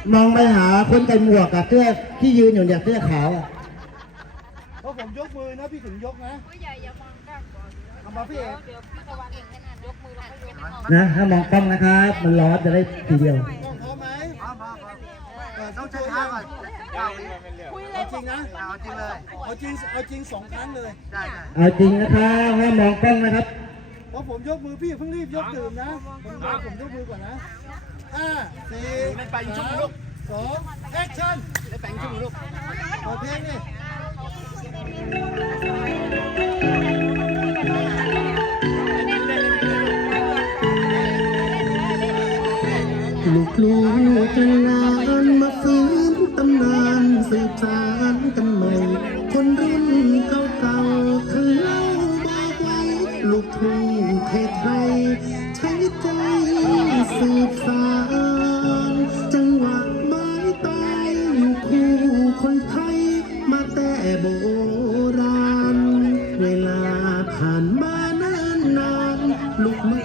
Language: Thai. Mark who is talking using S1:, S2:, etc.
S1: มองไปหาคนใส่หมวกกับเสื้อที่ยืนอยู่เนี่ยเสื้อขาว
S2: เพราะผมยกมือนะพี่ถึงยกนะ
S3: ผู้ใหญ่อย่ามองข้างก่อน
S2: ทำมาพี่เอก
S3: เดี๋ยวพี่ตะวันเองแค่นั้นยกมือแล้วก็ยกออก
S1: นะถ้ามองกล้องนะครับมันร้อนจะได้ทีเดียว
S2: กล้องพร้อมไหมพร้อมต้องช้าๆก่อนเอาจริงนะเอาจริงเลยเอาจริง2 ครั้งเลย
S1: เอาจริงนะครับห้ามมองกล้องนะครับ
S2: เพราะผมยกมือพี่เพิ่งรีบยกดื่มนะผมยกมือก่อนนะ5 4 3 2แอคชั่นได้แต่งชุ่มลูกเปิดเพลงนี่
S1: ลูกกันนานมาฟื้นตำนานสืบสานกันใหม่คนรุ่นเก่าๆทั้งเล่าบอกไว้ลูกทุ่งไทยใช้ใจสืบสานจังหวะไม้ตายอยู่คู่คนไทยมาแต่โบราณเวลาผ่านมาเนิ่นนานลูก